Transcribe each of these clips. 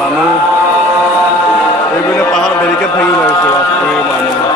মানুহ এইপিনে পাহাৰ বেৰিকেড ভাঙি লাগিছে বাপৰে মানুহ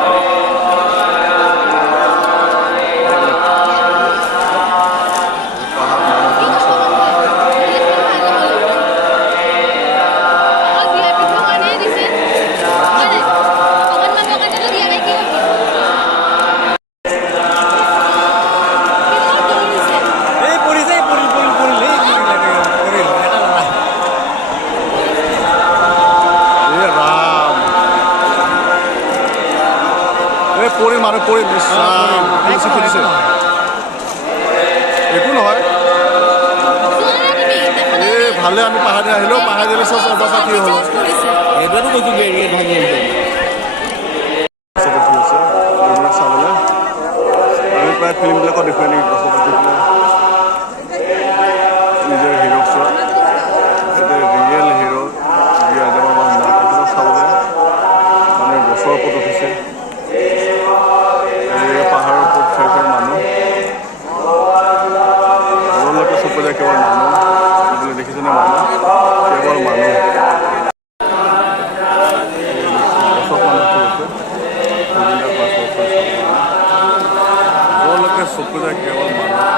পৰি মানুহ পৰি খুলিছে একো নহয় এই ভালে আমি পাহাৰী আহিলোঁ পাহাৰী দিলে চব অৱস্থা কি হ'ল এইটোতো কৈছোঁ বেৰিকেড ভাঙি চাবলৈ আমি প্ৰায় ফিল্মবিলাকত দেখুৱাই নেকি গছৰ পাতি নিজৰ হিৰ' ওচৰত ৰিয়েল হিৰ' চাবলৈ মানে গছৰ ওপৰত উঠিছে পাহাৰৰ ওপৰত থৈ থৈ মানুহ দূৰলৈকে চকু যায় কেৱল মানুহ বুলি দেখিছেনে মানুহ কেৱল মানুহ গছত মানুহ দূৰলৈকে চকু যায় কেৱল মানুহ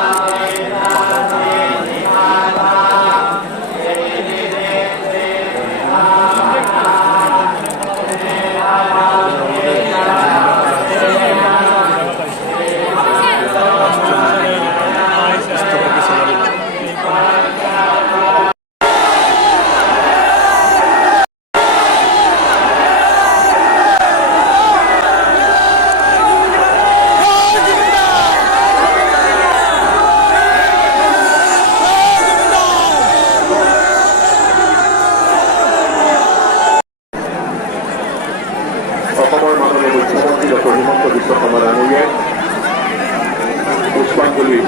অসমৰ মাননীয় মুখ্যমন্ত্ৰী ডক্টৰ হিমন্ত বিশ্ব শৰ্মা ডাঙৰীয়াই পুষ্পাঞ্জলি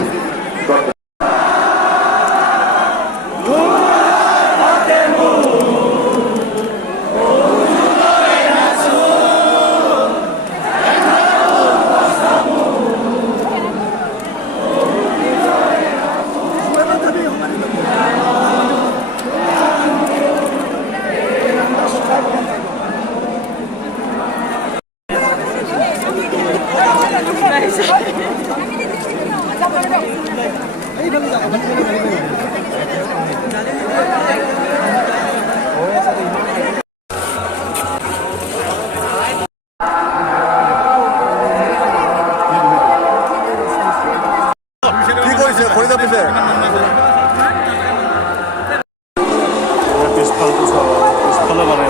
পিছফালে বনাই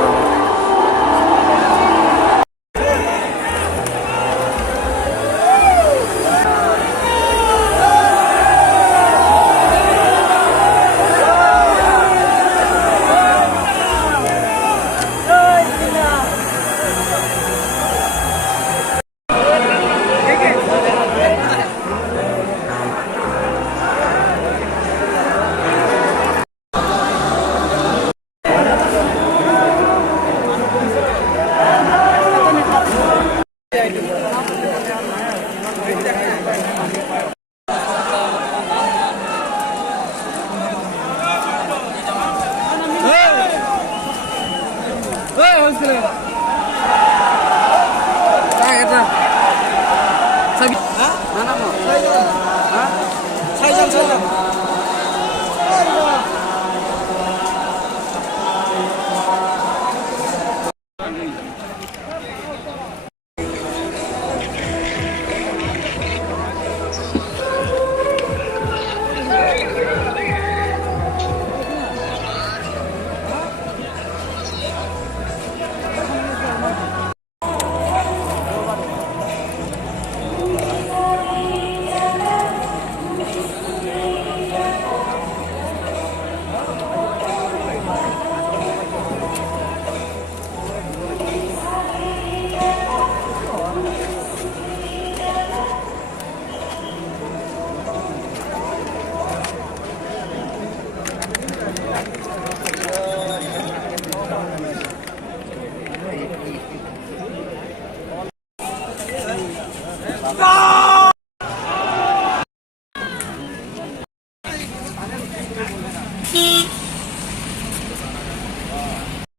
জয়